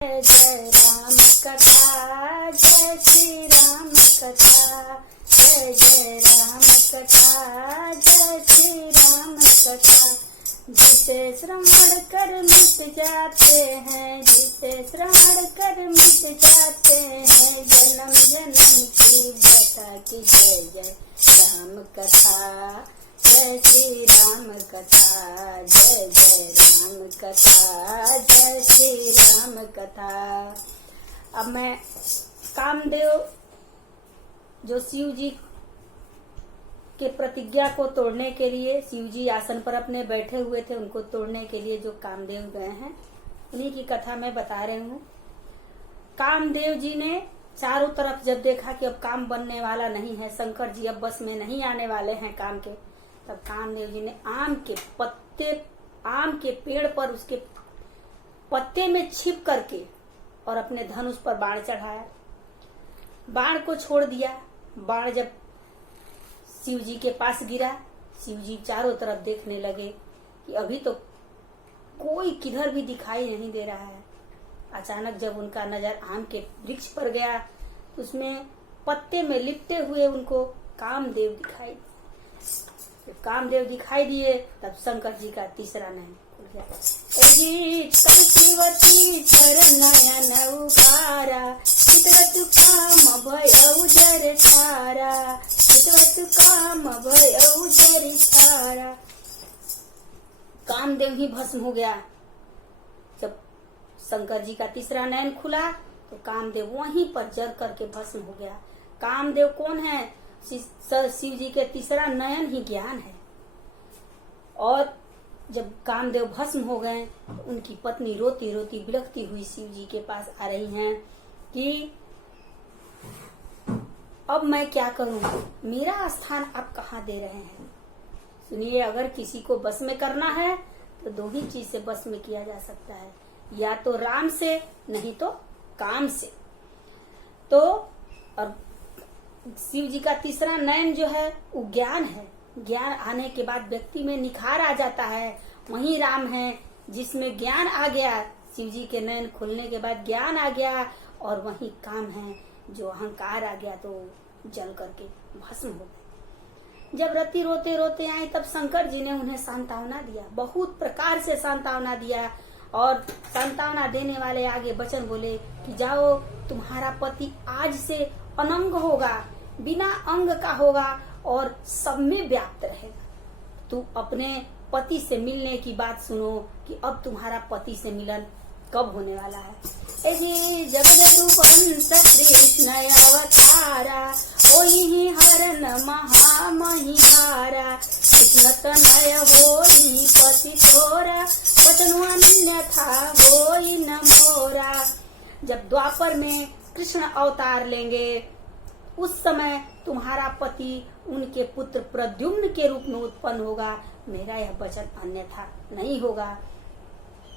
जय राम कथा, जय श्री राम कथा, जय जय राम कथा, जय श्री राम कथा। जिसे श्रवण कर मिट जाते हैं, जिसे श्रवण कर मिट जाते हैं, जन्म जन्म की व्यथा की। जय जय राम कथा, जय श्री राम कथा, जय जय राम कथा, जय श्री राम कथा। अब मैं कामदेव जो शिव जी के प्रतिज्ञा को तोड़ने के लिए, शिव जी आसन पर अपने बैठे हुए थे, उनको तोड़ने के लिए जो कामदेव गए हैं, उन्हीं की कथा मैं बता रही हूँ। कामदेव जी ने चारों तरफ जब देखा कि अब काम बनने वाला नहीं है, शंकर जी अब बस में नहीं आने वाले हैं काम के, तब कामदेव जी ने आम के पेड़ पर उसके पत्ते में छिप करके और अपने धनुष पर बाण चढ़ाया, बाण को छोड़ दिया। बाण जब शिव जी के पास गिरा, शिव जी चारों तरफ देखने लगे कि अभी तो कोई किधर भी दिखाई नहीं दे रहा है। अचानक जब उनका नजर आम के वृक्ष पर गया, उसमें पत्ते में लिपटे हुए उनको कामदेव दिखाई। जब कामदेव दिखाई दिए तब शंकर जी का तीसरा नयन खुल गया। कल्पिवती चरण उखारा, चितवत काम भय उजर छारा, चितवत काम भय उजर छारा। कामदेव ही भस्म हो गया। जब शंकर जी का तीसरा नयन खुला तो कामदेव वहीं पर जल करके भस्म हो गया। कामदेव कौन है? शिव जी के तीसरा नयन ही ज्ञान है। और जब कामदेव भस्म हो गए तो उनकी पत्नी रोती रोती बिलखती हुई शिव जी के पास आ रही हैं कि अब मैं क्या करूं, मेरा स्थान आप कहाँ दे रहे हैं। सुनिए, अगर किसी को बस में करना है तो दो ही चीज से बस में किया जा सकता है, या तो राम से, नहीं तो काम से। तो और शिव जी का तीसरा नयन जो है वो ज्ञान है। ज्ञान आने के बाद व्यक्ति में निखार आ जाता है। वही राम है जिसमें ज्ञान आ गया। शिव जी के नयन खुलने के बाद ज्ञान आ गया, और वही काम है जो अहंकार आ गया तो जल करके भस्म हो गए। जब रति रोते रोते आए तब शंकर जी ने उन्हें सांत्वना दिया, बहुत प्रकार से सांत्वना दिया। और सांत्वना देने वाले आगे वचन बोले कि जाओ, तुम्हारा पति आज से अनंग होगा, बिना अंग का होगा और सब में व्याप्त रहेगा। तू अपने पति से मिलने की बात सुनो कि अब तुम्हारा पति से मिलन कब होने वाला है। जगदूपंस कृष्ण अवतारा, ओहि हरन महामहिहारा, कृष्ण तनय होई पति थोरा, वचन अन्यथा होई न मोरा। जब द्वापर में कृष्ण अवतार लेंगे, उस समय तुम्हारा पति उनके पुत्र प्रद्युम्न के रूप में उत्पन्न होगा, मेरा यह वचन अन्यथा नहीं होगा।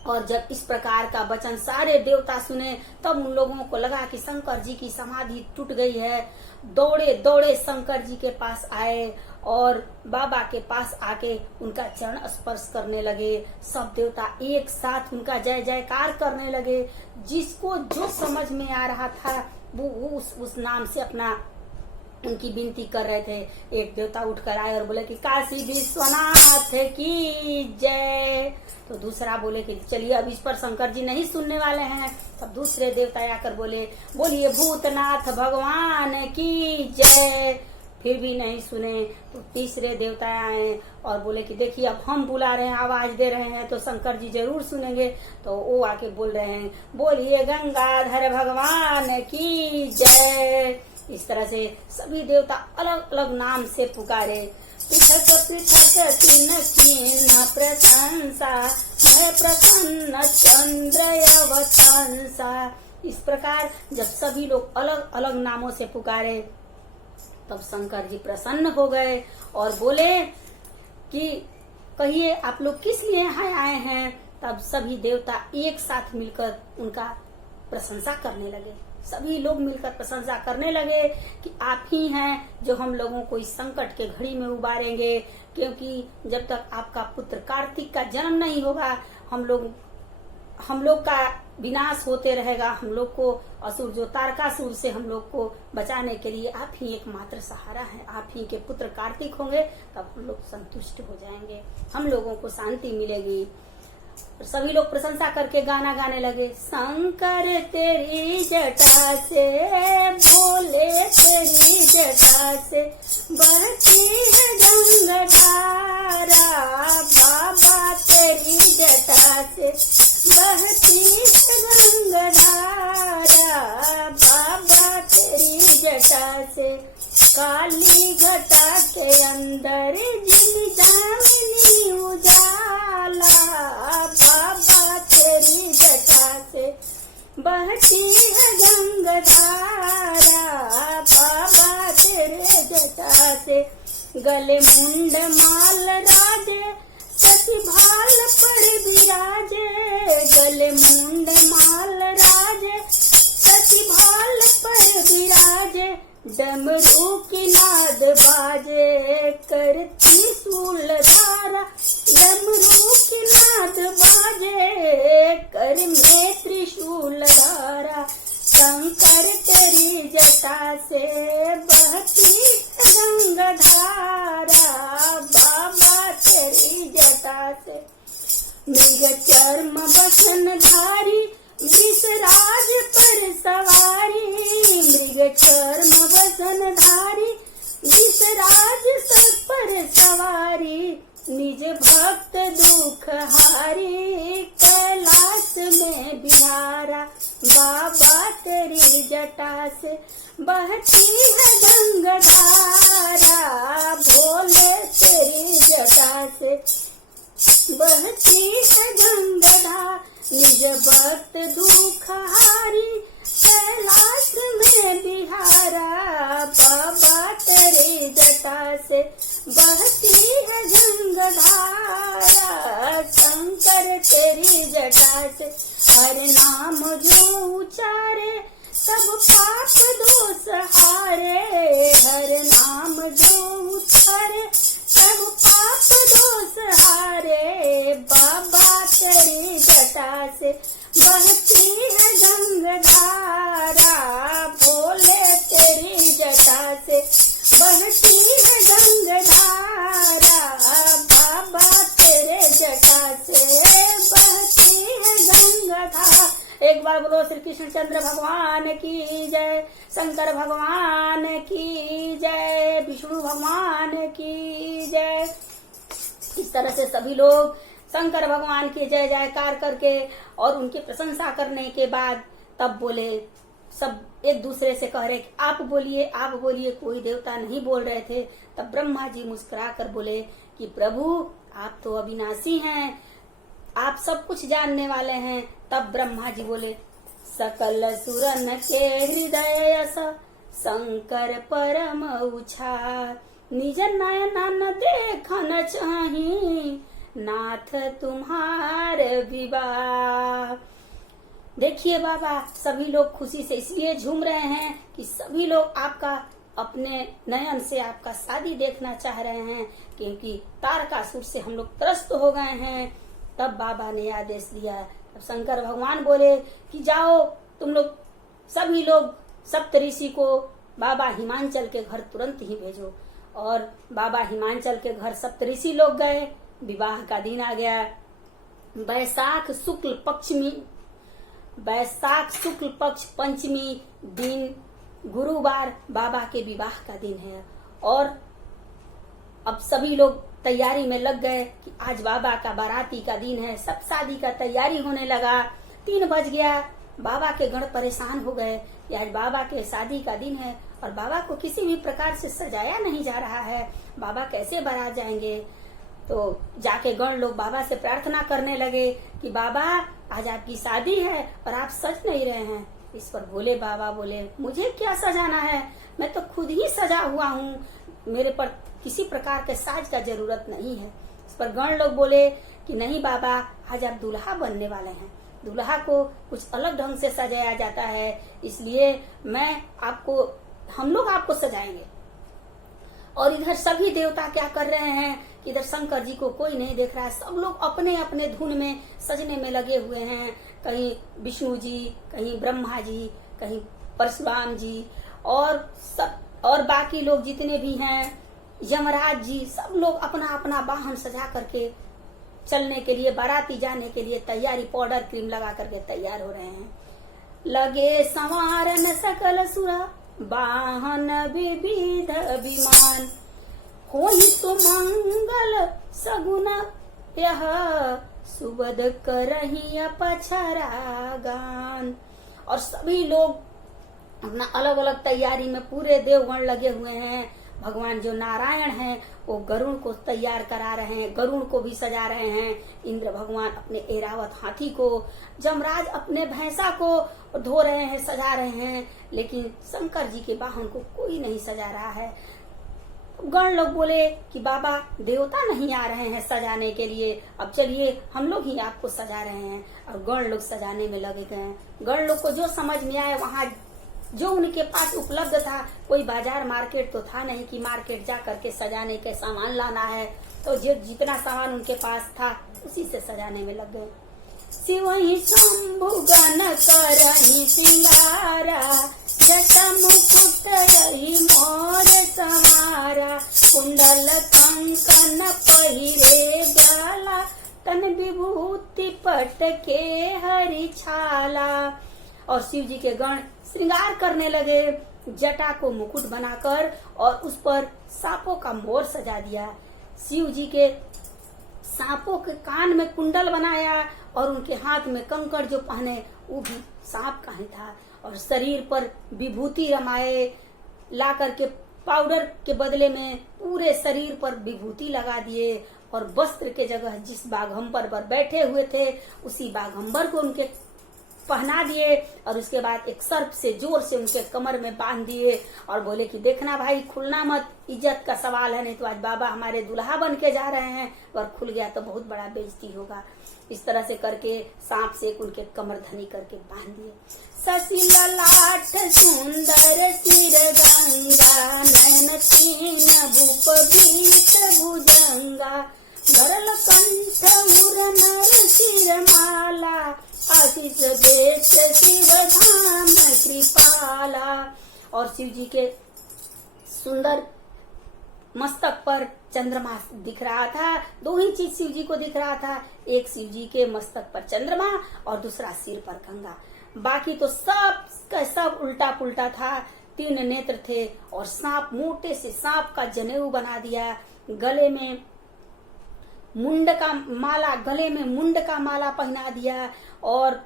और जब इस प्रकार का वचन सारे देवता सुने तब उन लोगों को लगा कि शंकर जी की समाधि टूट गई है। दौड़े दौड़े शंकर जी के पास आए और बाबा के पास आके उनका चरण स्पर्श करने लगे। सब देवता एक साथ उनका जय जयकार करने लगे। जिसको जो समझ में आ रहा था वो उस नाम से अपना उनकी विनती कर रहे थे। एक देवता उठकर आए और बोले कि काशी विश्वनाथ की जय। तो दूसरा बोले कि चलिए अब इस पर शंकर जी नहीं सुनने वाले हैं। तब दूसरे देवता आकर बोले, बोलिए भूतनाथ भगवान की जय। फिर भी नहीं सुने तो तीसरे देवता आए और बोले कि देखिए अब हम बुला रहे हैं, आवाज दे रहे हैं तो शंकर जी जरूर सुनेंगे। तो वो आके बोल रहे हैं, बोलिए गंगाधर भगवान की जय। इस तरह से सभी देवता अलग अलग नाम से पुकारे। पृथक पृथक तीन कीन प्रशंसा, भय प्रसन्न चंद्रवतंसा। इस प्रकार जब सभी लोग अलग अलग नामों से पुकारे तब शंकर जी प्रसन्न हो गए और बोले कि कहिए आप लोग किस लिए यहाँ आए हैं। तब सभी देवता एक साथ मिलकर उनका प्रशंसा करने लगे। सभी लोग मिलकर प्रशंसा करने लगे कि आप ही हैं जो हम लोगों को इस संकट के घड़ी में उबारेंगे, क्योंकि जब तक आपका पुत्र कार्तिक का जन्म नहीं होगा हम लोग का विनाश होते रहेगा। हम लोग को असुर जो तारकासुर से हम लोग को बचाने के लिए आप ही एकमात्र सहारा है। आप ही के पुत्र कार्तिक होंगे तब हम लोग संतुष्ट हो जाएंगे, हम लोगों को शांति मिलेगी। और सभी लोग प्रशंसा करके गाना गाने लगे। शंकर तेरी जटा से, भोले तेरी जटा से बहती है गंगाधारा, बाबा तेरी जटा से बहती है गंगाधारा, बाबा तेरी जटा से काली घटा के अंदर जिन जामिनी उजाला, बाबा तेरी जटा से बहती है गंगाधारा, बाबा तेरे जटा से गले मुंड माल राजे सती भाल पर विराजे, गले मुंड माल राजे सती भाल पर विराजे, डमरू की नाद बाजे करती सूल धारा, डमरू की नाद बाजे कर में त्रिशूल धारा, शंकर तेरी जटा से बहती गंगाधारा, बाबा तेरी जटा से मृग चर्म बसन धारी विषराज पर सवारी, मृग चर्म बसन धारी विषराज सर पर सवारी, निज भक्त दुख हारी कैलाश में बिहारा, बाबा तेरी जटा से बहती है गंगाधारा, भोले तेरी जटा से बहती है गंगाधारा, निज भक्त दुख हारी कैलाश में बिहारा, बाबा तेरी जटा से बहती है गंगाधारा, शंकर तेरी जटा से हर नाम जो उचारे सब पाप दोष हारे, हर नाम जो उचारे सब पाप दोष हारे, बाबा तेरी जटा से बहती है गंगाधारा, भोले तेरी जटा से बहती है गंगाधारा, बाबा तेरे जटा से बहती है गंगाधारा। एक बार बोलो श्री कृष्ण चंद्र भगवान की जय, शंकर भगवान की जय, विष्णु भगवान की जय। इस तरह से सभी लोग शंकर भगवान की जय जयकार करके और उनकी प्रशंसा करने के बाद तब बोले, सब एक दूसरे से कह रहे कि आप बोलिए आप बोलिए, कोई देवता नहीं बोल रहे थे। तब ब्रह्मा जी मुस्कुरा कर बोले कि प्रभु आप तो अविनाशी हैं, आप सब कुछ जानने वाले हैं। तब ब्रह्मा जी बोले, सकल सुरन के हृदय शंकर परम उछा, निज नयन देखन चाही नाथ तुम्हार विवाह। देखिए बाबा, सभी लोग खुशी से इसलिए झूम रहे हैं कि सभी लोग आपका अपने नयन से आपका शादी देखना चाह रहे हैं, क्योंकि तारकासुर से हम लोग त्रस्त हो गए हैं। तब बाबा ने आदेश दिया। तब शंकर भगवान बोले कि जाओ तुम लोग सभी लोग सप्तऋषि को बाबा हिमांचल के घर तुरंत ही भेजो। और बाबा हिमांचल के घर सप्तऋषि लोग गए। विवाह का दिन आ गया। वैशाख शुक्ल पक्ष पंचमी दिन गुरुवार बाबा के विवाह का दिन है। और अब सभी लोग तैयारी में लग गए कि आज बाबा का बाराती का दिन है। सब शादी का तैयारी होने लगा। 3 बज गया। बाबा के गण परेशान हो गए कि आज बाबा के शादी का दिन है और बाबा को किसी भी प्रकार से सजाया नहीं जा रहा है, बाबा कैसे बारात जाएंगे। तो जाके गण लोग बाबा से प्रार्थना करने लगे कि बाबा आज आपकी शादी है और आप सज नहीं रहे हैं। इस पर भोले बाबा बोले, मुझे क्या सजाना है, मैं तो खुद ही सजा हुआ हूँ, मेरे पर किसी प्रकार के साज का जरूरत नहीं है। इस पर गण लोग बोले कि नहीं बाबा, आज आप दूल्हा बनने वाले हैं, दूल्हा को कुछ अलग ढंग से सजाया जाता है, इसलिए हम लोग आपको सजाएंगे। और इधर सभी देवता क्या कर रहे हैं, इधर शंकर जी को कोई नहीं देख रहा है। सब लोग अपने अपने धुन में सजने में लगे हुए हैं। कहीं विष्णु जी, कहीं ब्रह्मा जी, कहीं परशुराम जी और बाकी लोग जितने भी हैं, यमराज जी, सब लोग अपना अपना वाहन सजा करके चलने के लिए, बाराती जाने के लिए तैयारी, पाउडर क्रीम लगा करके तैयार हो रहे हैं। लगे संवारन सकल सुरा, वाहन विविध विमान, होई तो मंगल सगुन यह, सुबद करही अपछरा गान। और सभी लोग अपना अलग अलग तैयारी में, पूरे देवगण लगे हुए हैं। भगवान जो नारायण हैं वो गरुड़ को तैयार करा रहे हैं, गरुड़ को भी सजा रहे हैं। इंद्र भगवान अपने ऐरावत हाथी को, जमराज अपने भैंसा को धो रहे हैं, सजा रहे हैं। लेकिन शंकर जी के वाहन को कोई नहीं सजा रहा है। गण लोग बोले कि बाबा देवता नहीं आ रहे हैं सजाने के लिए, अब चलिए हम लोग ही आपको सजा रहे हैं। और गण लोग सजाने में लगे गए। गण लोग को जो समझ में आए, वहाँ जो उनके पास उपलब्ध था, कोई बाजार मार्केट तो था नहीं कि मार्केट जा करके सजाने के सामान लाना है, तो जितना सामान उनके पास था उसी से सजाने में लग गए। शिवहि शंभु गण करहि सिंगारा, जटा मुकुट रही मोर संवारा, कुंडल कंकन पहिरे जाला, तन विभूति पट के हरि छाला। और शिव जी के गण श्रृंगार करने लगे, जटा को मुकुट बनाकर और उस पर सांपों का मोर सजा दिया। शिव जी के सांपों के कान में कुंडल बनाया और उनके हाथ में कंकड़ जो पहने वो भी सांप का ही था। और शरीर पर विभूति रमाए, ला करके पाउडर के बदले में पूरे शरीर पर विभूति लगा दिए। और वस्त्र के जगह जिस बाघंबर पर बैठे हुए थे उसी बाघंबर को उनके पहना दिए। और उसके बाद एक सर्प से जोर से उनके कमर में बांध दिए और बोले कि देखना भाई, खुलना मत, इज्जत का सवाल है, नहीं तो आज बाबा हमारे दुल्हा बन के जा रहे हैं, और खुल गया तो बहुत बड़ा बेइज्जती होगा। इस तरह से करके सांप से उनके कमर धनी करके बांध दिए। शशि ललाट सुंदर सिर गंगा, नयन चीन भूप बीत भुजंगा, गरल कंठ उर नर सिर माला, आशीष देश शिव धाम कृपाला। और शिव जी के सुंदर मस्तक पर चंद्रमा दिख रहा था। दो ही चीज शिव जी को दिख रहा था, एक शिव जी के मस्तक पर चंद्रमा और दूसरा सिर पर गंगा। बाकी तो सब का सब उल्टा पुल्टा था। 3 नेत्र थे और सांप, मोटे से सांप का जनेऊ बना दिया। गले में मुंड का माला, गले में मुंड का माला पहना दिया। और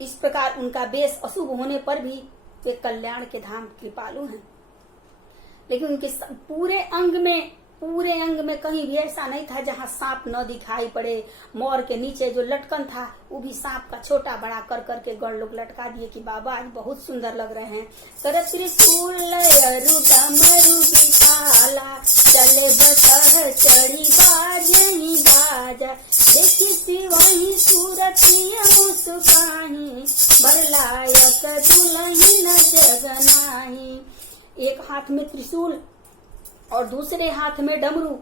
इस प्रकार उनका वेश अशुभ होने पर भी वे कल्याण के धाम कृपालु हैं। लेकिन उनके पूरे अंग में कहीं भी ऐसा नहीं था जहां सांप न दिखाई पड़े। मोर के नीचे जो लटकन था वो भी सांप का छोटा बड़ा कर करके गण लोग लटका दिए कि बाबा आज बहुत सुंदर लग रहे हैं। कर त्रिशूल डमरू विशाला, चले बसह चढ़ी बाजही बाजा, देखी शिवहि सूरतिया मुस्काही, बरलायक दुलहिन जगनाही। एक हाथ में त्रिशूल और दूसरे हाथ में डमरू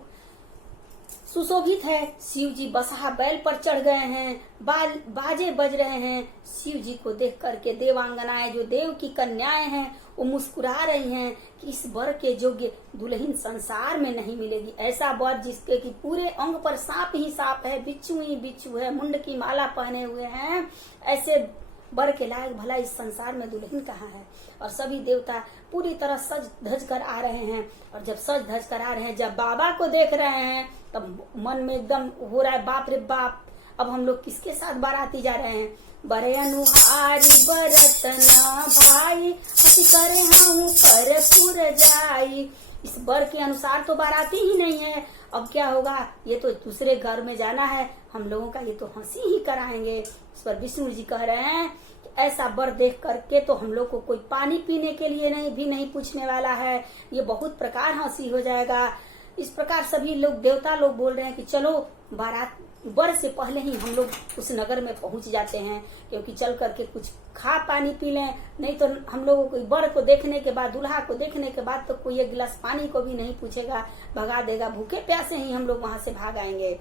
सुशोभित है। शिव जी बसहा बैल पर चढ़ गए हैं, बाजे बज रहे हैं। शिव जी को देख करके देवांगनाएं, जो देव की कन्याएं हैं, वो मुस्कुरा रही हैं कि इस वर के योग्य दुल्हन संसार में नहीं मिलेगी। ऐसा वर जिसके कि पूरे अंग पर सांप ही सांप है, बिच्छू ही बिच्छू है, मुंड की माला पहने हुए हैं, ऐसे वर के लायक भला इस संसार में दुल्हन कहाँ है। और सभी देवता पूरी तरह सज धज कर आ रहे हैं। और जब सज धज कर आ रहे हैं, जब बाबा को देख रहे हैं, तब मन में एकदम हो रहा है बाप रे बाप, अब हम लोग किसके साथ बाराती जा रहे हैं। बरे अनुहारी बरतना भाई, हसी करे हूँ पर पुर जाई। इस बर के अनुसार तो बाराती ही नहीं है, अब क्या होगा, ये तो दूसरे घर में जाना है, हम लोगों का ये तो हंसी ही कराएंगे। इस पर विष्णु जी कह रहे हैं कि ऐसा बर देख करके तो हम लोग को कोई पानी पीने के लिए नहीं पूछने वाला है, ये बहुत प्रकार हंसी हो जाएगा। इस प्रकार सभी लोग देवता लोग बोल रहे हैं कि चलो बारात बर से पहले ही हम लोग उस नगर में पहुंच जाते हैं, क्योंकि चल करके कुछ खा पानी पी लें, नहीं तो हम लोगों को बर को देखने के बाद, दूल्हा को देखने के बाद तो कोई एक गिलास पानी को भी नहीं पूछेगा, भगा देगा, भूखे प्यासे ही हम लोग वहां से भाग आएंगे।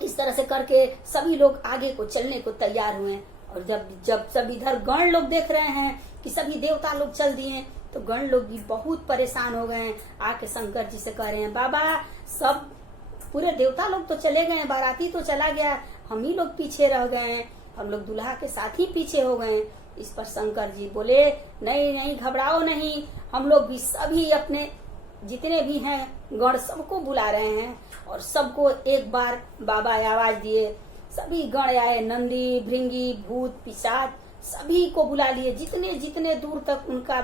इस तरह से करके सभी लोग आगे को चलने को तैयार हुए। और जब सब इधर गण लोग देख रहे हैं कि सभी देवता लोग चल दिए, तो गण लोग भी बहुत परेशान हो गए हैं। आके शंकर जी से कह रहे हैं, बाबा सब पूरे देवता लोग तो चले गए, बाराती तो चला गया, हम ही लोग पीछे रह गए हैं, हम लोग दूल्हा के साथ ही पीछे हो गए। इस पर शंकर जी बोले, नहीं नहीं घबराओ नहीं, हम लोग भी सभी अपने जितने भी हैं गण सबको बुला रहे हैं। और सबको एक बार बाबा आवाज दिए, सभी गण आए, नंदी भृंगी भूत पिशाच सभी को बुला लिए। जितने जितने दूर तक उनका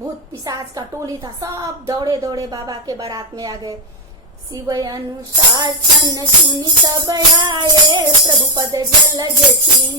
भूत पिशाच का टोली था, सब दौड़े दौड़े बाबा के बारात में आ गए। शिव अनुशासन सुनि सब आए, प्रभु पद जल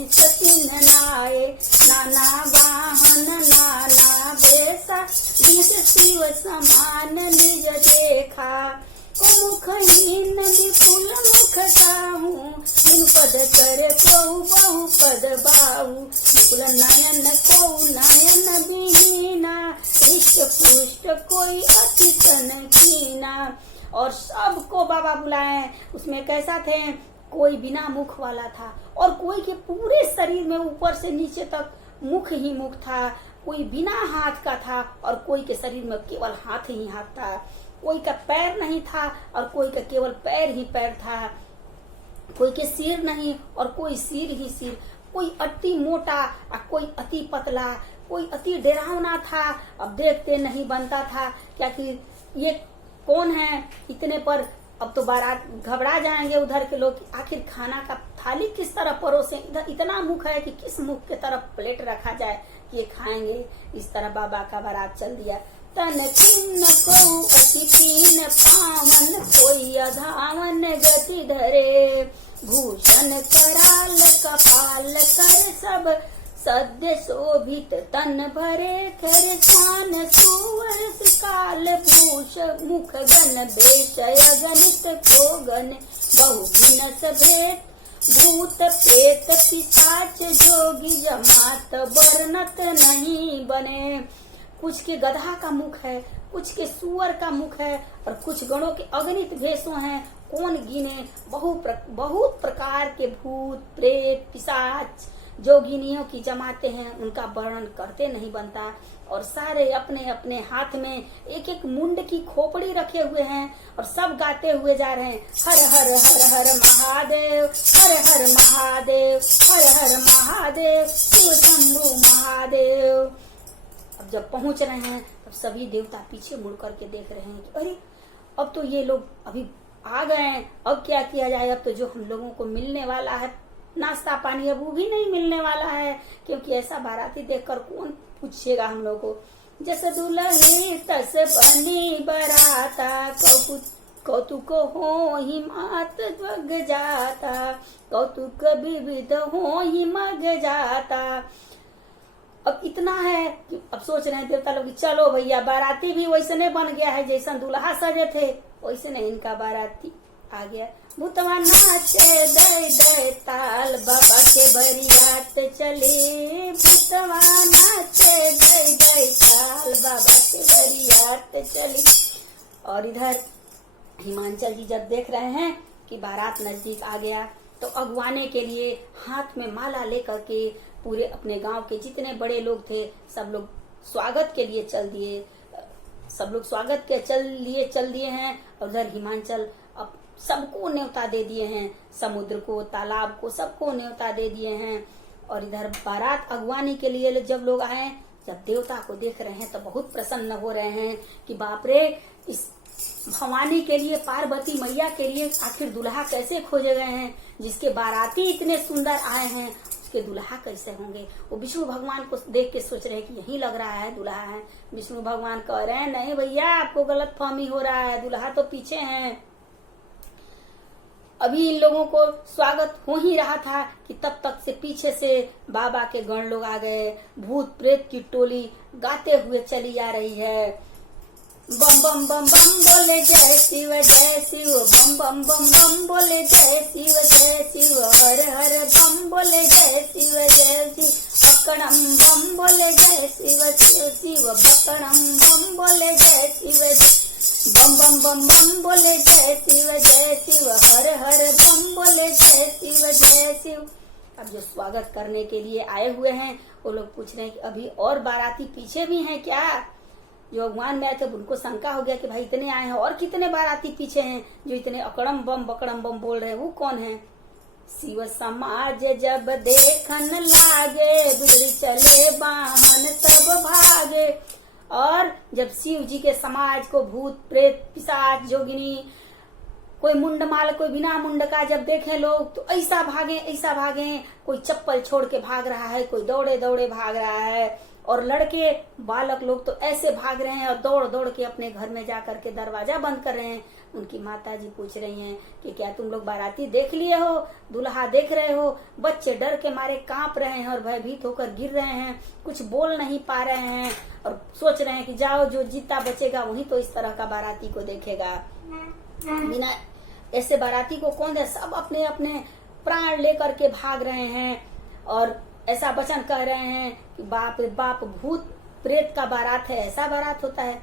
सती नाये। नाना वाहन नाना बेसा, जिनके शिव समान निज देखा। मुखहीन विपुल मुख ताहू, जिन पद कर कहू बहु पद बाहू। विपुल नयन को नयन बीना, हृष्ट पुष्ट कोई अति तन कीना। और सबको बाबा बुलाए। उसमें कैसा थे, कोई बिना मुख वाला था, और कोई के पूरे शरीर में ऊपर से नीचे तक मुख ही मुख था। कोई बिना हाथ का था, और कोई के शरीर में केवल हाथ ही हाथ था। कोई का पैर नहीं था, और कोई का केवल पैर ही पैर था। कोई के सिर नहीं, और कोई सिर ही सिर। कोई अति मोटा, और कोई अति पतला, कोई अति डरावना था। अब देखते नहीं बनता था क्या कि ये कौन है। इतने पर अब तो बारात घबरा जाएंगे उधर के लोग, आखिर खाना का थाली किस तरह परोसे। इधर इतना मुख है कि किस मुख के तरफ प्लेट रखा जाए कि ये खाएंगे। इस तरह बाबा का बारात चल दिया। तन खिन्न को अति पीन पावन, कोई अधावन गति धरे। भूषण कराल कपाल कर सब, सद्य शोभित तन भरे। कर शान सुवर काल भूष, मुख गण बेशय गणित को गण। बहु भिनस भेद भूत प्रेत पिशाच, जोगी जमात वर्णत नहीं बने। कुछ के गधा का मुख है, कुछ के सुअर का मुख है, और कुछ गणों के अगणित भेषों हैं। कौन गिने। बहुत प्रकार के भूत प्रेत पिशाच जोगिनियों की जमाते हैं, उनका वर्णन करते नहीं बनता। और सारे अपने अपने हाथ में एक एक मुंड की खोपड़ी रखे हुए हैं, और सब गाते हुए जा रहे हैं, हर हर हर हर महादेव, हर हर महादेव, हर हर महादेव, शिव शंभु महादेव। अब जब पहुंच रहे हैं, तब सभी देवता पीछे मुड़ करके देख रहे हैं कि अरे अब तो ये लोग अभी आ गए हैं, अब क्या किया जाए। अब तो जो हम लोगों को मिलने वाला है नाश्ता पानी, अब वो भी नहीं मिलने वाला है, क्योंकि ऐसा बाराती देखकर कौन पूछेगा हम लोग को। जैसे दुल्हनी तस बनी बराता, कौतुक हो ही मात जग जाता। कौतुक विविध हो ही मग जाता। अब इतना है कि अब सोच रहे हैं देवता लोग, चलो भैया बाराती भी वैसने बन गया है, जैसा दुल्हा सजे थे वैसने इनका बाराती आ गया। भूतवा नाचे दय दय ताल, बाबा के बरियात चले। भूतवा नाचे दय दय ताल, बाबा के बरियात चले। और इधर हिमांचल जी जब देख रहे हैं कि बारात नजदीक आ गया, तो अगवाने के लिए हाथ में माला लेकर के पूरे अपने गांव के जितने बड़े लोग थे सब लोग स्वागत के लिए चल दिए। सब लोग स्वागत के चल दिए हैं। और उधर हिमांचल अब सबको न्योता दे दिए हैं, समुद्र को तालाब को सबको न्योता दे दिए हैं। और इधर बारात अगवानी के लिए जब लोग आए, जब देवता को देख रहे हैं तो बहुत प्रसन्न हो रहे हैं कि बाप रे, इस भवानी के लिए, पार्वती मैया के लिए आखिर दुल्हा कैसे खोजे गए हैं। जिसके बाराती इतने सुंदर आए हैं उसके दुल्हा कैसे होंगे। वो विष्णु भगवान को देख के सोच रहे हैं कि यही लग रहा है दुल्हा है। विष्णु भगवान कह रहे हैं नहीं भैया, आपको गलत फहमी हो रहा है, दुल्हा तो पीछे हैं। अभी इन लोगों को स्वागत हो ही रहा था कि तब तक से पीछे से बाबा के गण लोग आ गए। भूत प्रेत की टोली गाते हुए चली आ रही है। बम बम बम बम बोले जय शिव बम बम बम बम बोले जय शिव हर हर बम बोले जय शिव बकड़म बम बोले जय शिव बकड़म बम बोले जय शिव। बम बम बम बम बोले जय शिव हर हर बम बोले जय शिव। अब जो स्वागत करने के लिए आए हुए हैं वो लोग पूछ रहे हैं कि अभी और बाराती पीछे भी हैं क्या। जो अगवान में आए थे उनको शंका हो गया कि भाई इतने आए हैं और कितने बाराती पीछे हैं जो इतने अकड़म बम बकड़म बम बोल रहे हैं, वो कौन है। शिव समाज जब देखन लागे, बिगड़ चले वाहन सब भागे। और जब शिव जी के समाज को भूत प्रेत पिशाच जोगिनी कोई मुंड माल कोई बिना मुंड का जब देखे लोग तो ऐसा भागे। कोई चप्पल छोड़ के भाग रहा है, कोई दौड़े दौड़े भाग रहा है, और लड़के बालक लोग तो ऐसे भाग रहे हैं और दौड़ दौड़ के अपने घर में जाकर के दरवाजा बंद कर रहे हैं। उनकी माता जी पूछ रही हैं कि क्या तुम लोग बाराती देख लिए हो, दूल्हा देख रहे हो। बच्चे डर के मारे कांप रहे हैं और भयभीत होकर गिर रहे हैं, कुछ बोल नहीं पा रहे हैं और सोच रहे हैं कि जाओ जो जीता बचेगा वही तो इस तरह का बाराती को देखेगा। बिना ऐसे बाराती को कौन दे, सब अपने अपने प्राण लेकर के भाग रहे हैं और ऐसा वचन कह रहे हैं कि बाप रे बाप भूत प्रेत का बारात है, ऐसा बारात होता है।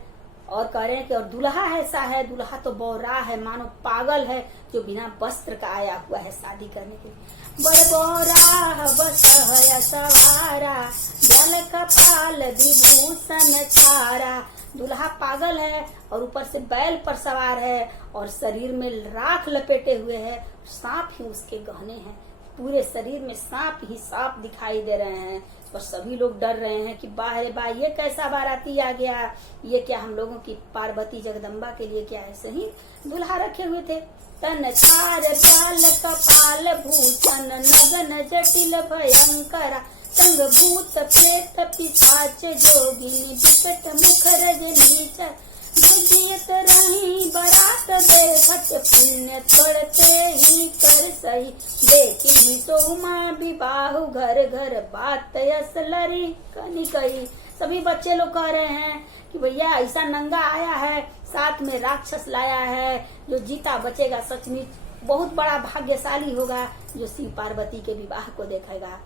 और कह रहे हैं कि और दूल्हा ऐसा है, दूल्हा तो बौरा है, मानो पागल है, जो बिना वस्त्र का आया हुआ है शादी करने के लिए। बड़ बौरा बस है सवारा, जल कपाल विभूषण छारा। दूल्हा पागल है और ऊपर से बैल पर सवार है और शरीर में राख लपेटे हुए है, सांप ही उसके गहने हैं, पूरे शरीर में सांप ही सांप दिखाई दे रहे हैं। और सभी लोग डर रहे हैं कि वाह रे वाह, ये कैसा बाराती आ गया, ये क्या हम लोगों की पार्वती जगदम्बा के लिए क्या ऐसे ही दूल्हा रखे हुए थे। तन चार चाल कपाल भूषण नगन जटिल भयंकरा, संग भूत प्रेत पिशाच जोगिनी विकट मुख रजनीचर। जियत रही बरात देखत पुण्य तोड़ते ही कर सही, देखी तो उमा विवाह घर घर बात असलरी कनी कही। सभी बच्चे लोग कह रहे हैं कि भैया ऐसा नंगा आया है, साथ में राक्षस लाया है, जो जीता बचेगा सचमुच बहुत बड़ा भाग्यशाली होगा जो शिव पार्वती के विवाह को देखेगा।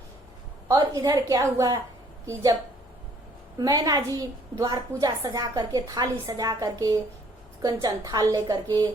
और इधर क्या हुआ कि जब मैना जी द्वार पूजा सजा करके, थाली सजा करके, कंचन थाल लेकर के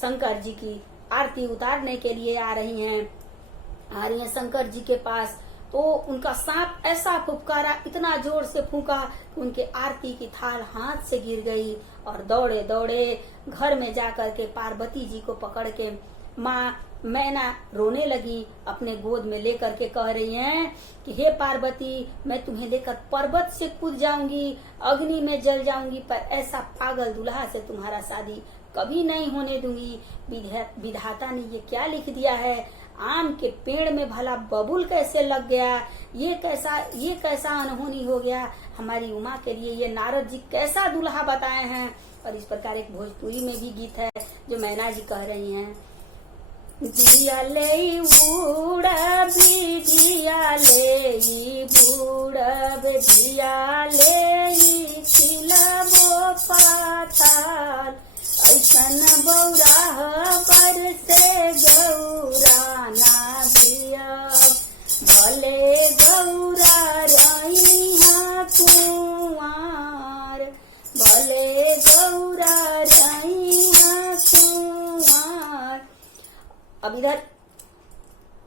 शंकर जी की आरती उतारने के लिए आ रही हैं शंकर जी के पास, तो उनका सांप ऐसा फुफकारा, इतना जोर से फूंका कि उनके आरती की थाल हाथ से गिर गई और दौड़े दौड़े घर में जाकर के पार्वती जी को पकड़ के माँ मैना रोने लगी, अपने गोद में लेकर के कह रही हैं कि हे पार्वती, मैं तुम्हें लेकर पर्वत से कूद जाऊंगी, अग्नि में जल जाऊंगी, पर ऐसा पागल दूल्हा से तुम्हारा शादी कभी नहीं होने दूंगी। विधाता ने ये क्या लिख दिया है, आम के पेड़ में भला बबूल कैसे लग गया, ये कैसा अनहोनी हो गया हमारी उमा के लिए, ये नारद जी कैसा दूल्हा बताए हैं। और इस प्रकार एक भोजपुरी में भी गीत है जो मैना जी कह रही हैं, दिया ले बूढ़ब दिया ले बूढ़ब दिया ले खिलबो पाताल, ऐसन बौरा बर से गौरा ना दिया, भले गौरा रही कुंवार, भले गौरा रही कुंवार। अब इधर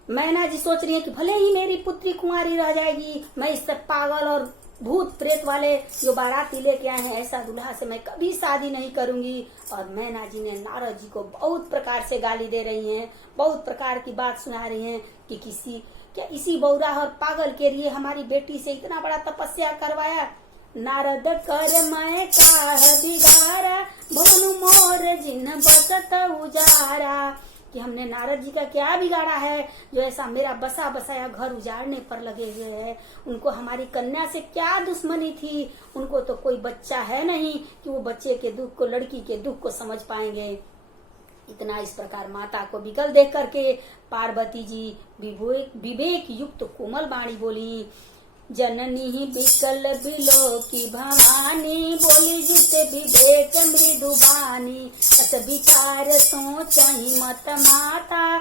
मैना जी सोच रही है कि भले ही मेरी पुत्री कुंवारी रह जाएगी, मैं इससे पागल और भूत प्रेत वाले जो बाराती लेके आए हैं ऐसा दूल्हा से मैं कभी शादी नहीं करूंगी। और मैना जी ने नारद जी को बहुत प्रकार से गाली दे रही हैं, बहुत प्रकार की बात सुना रही हैं कि क्या इसी बौरा और पागल के लिए हमारी बेटी से इतना बड़ा तपस्या करवाया। नारद कर मैं काह बिगारा, भवन मोर जिन बसत उजारा, कि हमने नारद जी का क्या बिगाड़ा है जो ऐसा मेरा बसा बसाया घर उजाड़ने पर लगे हुए हैं। उनको हमारी कन्या से क्या दुश्मनी थी, उनको तो कोई बच्चा है नहीं कि वो बच्चे के दुख को, लड़की के दुख को समझ पाएंगे। इतना इस प्रकार माता को विकल देख करके पार्वती जी विवेक युक्त कोमल वाणी बोली, जननी विकल बिलो की भवानी, बोली जिते विवेक मृदुबानी, अत विचार सोचहि मत माता,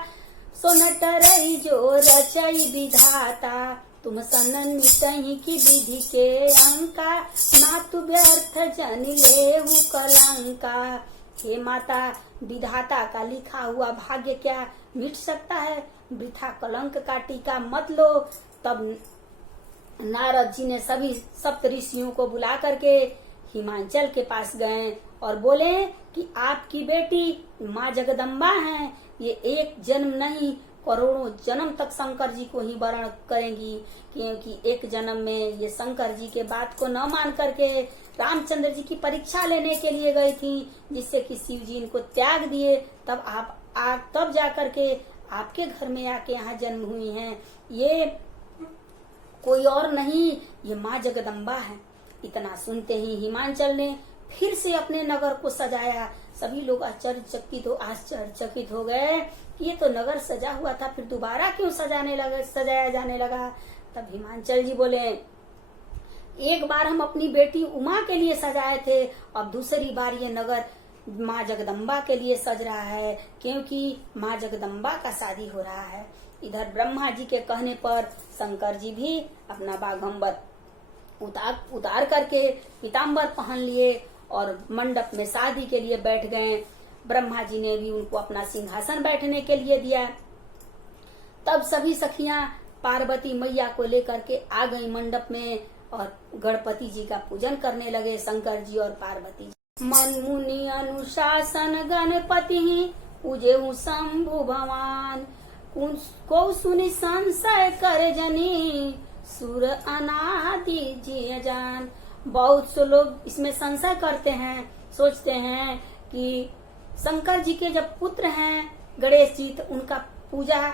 सोनट रही जो रचई विधाता, तुम सनन मिटही की विधि के अंका, ना तु व्यर्थ जन लेहु कलंका, हे माता, विधाता का लिखा हुआ भाग्य क्या मिट सकता है? वृथा कलंक का टीका मत लो। तब नारद जी ने सभी सप्त ऋषियों को बुला करके हिमांचल के पास गए और बोले कि आपकी बेटी माँ जगदम्बा हैं, ये एक जन्म नहीं करोड़ों जन्म तक शंकर जी को ही वरण करेंगी, क्योंकि एक जन्म में ये शंकर जी के बात को न मान करके रामचंद्र जी की परीक्षा लेने के लिए गई थी, जिससे कि शिव जी इनको त्याग दिए। तब तब जा करके आपके घर में आके यहाँ जन्म हुई हैं। ये कोई और नहीं, ये माँ जगदम्बा है। इतना सुनते ही हिमांचल ने फिर से अपने नगर को सजाया। सभी लोग आश्चर्यचकित हो गए कि ये तो नगर सजा हुआ था, फिर दोबारा क्यों सजाया जाने लगा। तब हिमांचल जी बोले, एक बार हम अपनी बेटी उमा के लिए सजाए थे, अब दूसरी बार ये नगर माँ जगदम्बा के लिए सज रहा है, क्योंकि माँ जगदम्बा का शादी हो रहा है। इधर ब्रह्मा जी के कहने पर शंकर जी भी अपना बाघंबर उतार करके पीताम्बर पहन लिए और मंडप में शादी के लिए बैठ गए। ब्रह्मा जी ने भी उनको अपना सिंहासन बैठने के लिए दिया। तब सभी सखियां पार्वती मैया को लेकर के आ गई मंडप में और गणपति जी का पूजन करने लगे, शंकर जी और पार्वती जी। मन मुनि अनुशासन गणपति पूजे शंभु भगवान, को सुनि संशय कर जनी सुर अनादि जी जान। बहुत से लोग इसमें संशय करते हैं, सोचते हैं कि शंकर जी के जब पुत्र हैं गणेश जी, तो उनका पूजा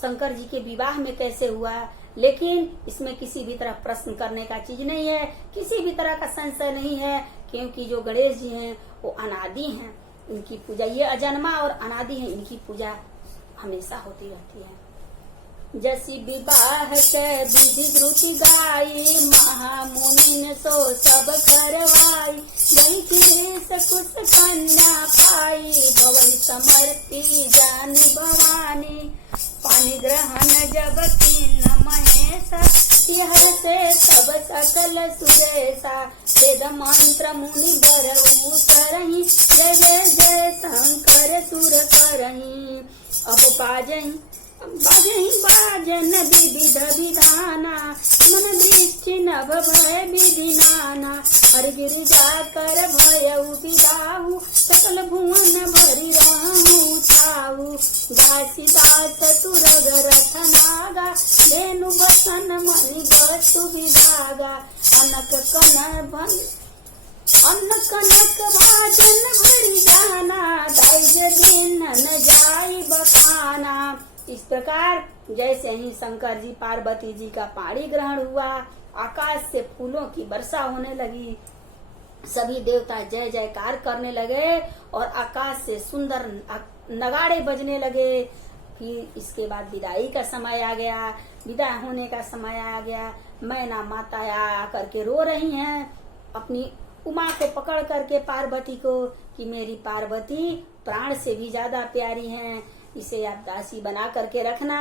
शंकर जी के विवाह में कैसे हुआ। लेकिन इसमें किसी भी तरह प्रश्न करने का चीज नहीं है, किसी भी तरह का संशय नहीं है, क्योंकि जो गणेश जी हैं वो अनादि हैं। इनकी पूजा, ये अजन्मा और अनादि है, इनकी पूजा हमेशा होती रहती है। जैसी विवाह के विधि श्रुति गाई, महामुनि ने सो सब करवाई। वही की कुश कन्या पाई, भवई समर्पी जानी भवानी। पानी ग्रहण जब कीन महेशा, यह से सब सकल सुरेशा। वेद मंत्र मुनि बर उतरही, जय जय जय शंकर सुर करही। अब बाजन विविध विधाना, मन दृष्टि नभ भय विधि नाना। हर गिरिजा कर भय विदाहु, सकल भुवन भरि रहु छाऊ। दासी दास तुरग रथ नागा, धेनु बसन मणि वस्तु विभागा। अनक कनक भाजन भरि जाना, धैर्य दिन न जाई बखाना। इस प्रकार जैसे ही शंकर जी पार्वती जी का पाणी ग्रहण हुआ, आकाश से फूलों की वर्षा होने लगी। सभी देवता जय जयकार करने लगे और आकाश से सुंदर नगाड़े बजने लगे। फिर इसके बाद विदाई का समय आ गया, विदा होने का समय आ गया। मैना माता आकर के रो रही हैं अपनी उमा को पकड़ करके पार्वती को, कि मेरी पार्वती प्राण से भी ज्यादा प्यारी हैं, इसे आप दासी बना करके रखना।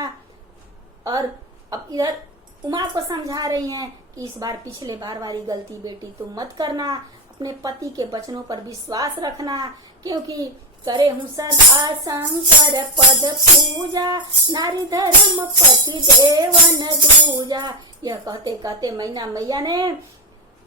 और अब इधर उमा को समझा रही हैं कि इस बार पिछले बार वाली गलती बेटी तुम मत करना, अपने पति के वचनों पर विश्वास रखना, क्योंकि करे हूँ सदा शंकर पद पूजा, नारी धर्म पति देवन दूजा। यह कहते कहते मैया ने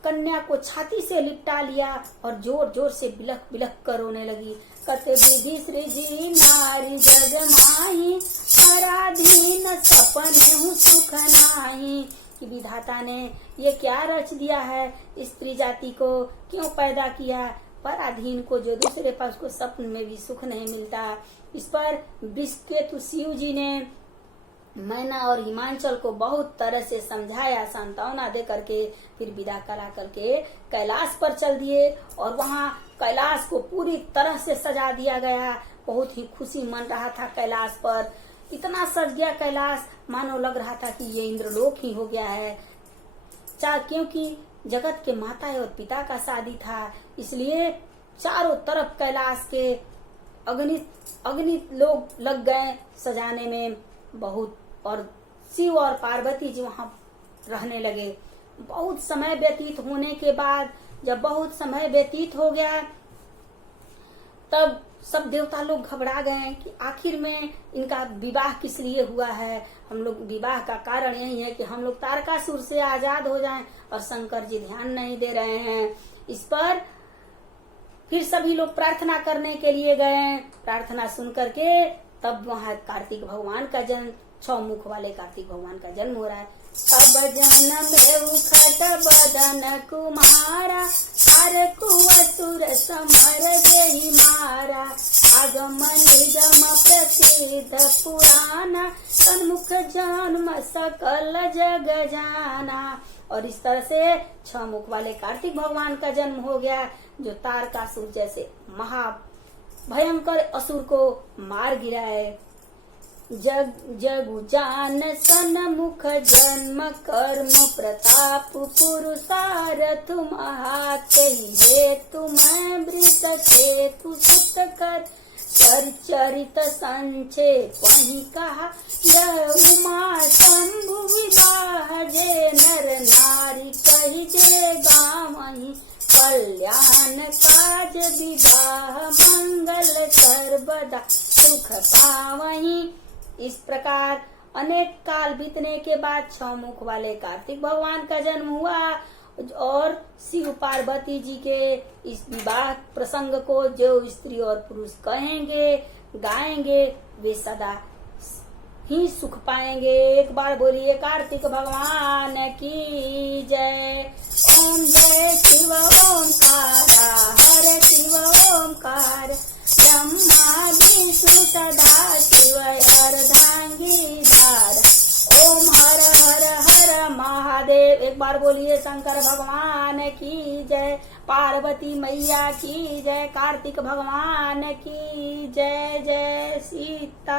कन्या को छाती से लिपटा लिया और जोर जोर से बिलख बिलख कर रोने लगी। कहते विधि श्री जी नारी जग माही, पराधीन सपने हूँ सुख नाही। कि विधाता ने ये क्या रच दिया है, स्त्री जाति को क्यों पैदा किया, पराधीन को जो दूसरे पास को सपन में भी सुख नहीं मिलता। इस पर विश्वकेतु शिव जी ने मैना और हिमांचल को बहुत तरह से समझाया, सांत्वना दे करके फिर विदा करा करके कैलाश पर चल दिए और वहाँ कैलाश को पूरी तरह से सजा दिया गया। बहुत ही खुशी मन रहा था कैलाश पर, इतना सज गया कैलाश मानो लग रहा था कि ये इंद्रलोक ही हो गया है। क्योंकि जगत के माता और पिता का शादी था, इसलिए चारों तरफ कैलाश के अग्नित लोग लग गए सजाने में बहुत। और शिव और पार्वती जी वहां रहने लगे। बहुत समय व्यतीत होने के बाद, जब बहुत समय व्यतीत हो गया तब सब देवता लोग घबरा गए कि आखिर में इनका विवाह किस लिए हुआ है। हम लोग विवाह का कारण यही है कि हम लोग तारकासुर से आजाद हो जाएं, और शंकर जी ध्यान नहीं दे रहे हैं इस पर। फिर सभी लोग प्रार्थना करने के लिए गए। प्रार्थना सुन करके तब वहां कार्तिक भगवान का जन्म, 6 मुख वाले कार्तिक भगवान का जन्म हो रहा है। तब जन्म उखट बदन कुमारा, तारकु असुर समर जहि मारा। आगम निगम प्रसिद्ध पुराना, तन्मुख जन्म सकल जग जाना। और इस तरह से 6 मुख वाले कार्तिक भगवान का जन्म हो गया, जो तारकासुर जैसे महा भयंकर असुर को मार गिराए। जग जगु जान सन मुख जन्म, कर्म प्रताप पुरुषारथ महातेहि हेतु मैं वृत केतु सुत कर। चरित संक्षेप वही कहा, यह उमा शंभु विवाह, जे नर नारी कही जे गावहीं। कल्याण काज विवाह, मंगल सर्वदा सुख पावहीं। इस प्रकार अनेक काल बीतने के बाद 6 मुख वाले कार्तिक भगवान का जन्म हुआ, और शिव पार्वती जी के इस विवाह प्रसंग को जो स्त्री और पुरुष कहेंगे गाएंगे वे सदा ही सुख पाएंगे। एक बार बोलिए कार्तिक भगवान की जय। ओम जय शिव ओमकारा, हर शिव ओमकार। ब्रह्मा विष्णु सदा शिव अर्धांगी धार। ओम हर हर हर महादेव। एक बार बोलिए शंकर भगवान की जय, पार्वती मैया की जय, कार्तिक भगवान की जय। जय सीताराम।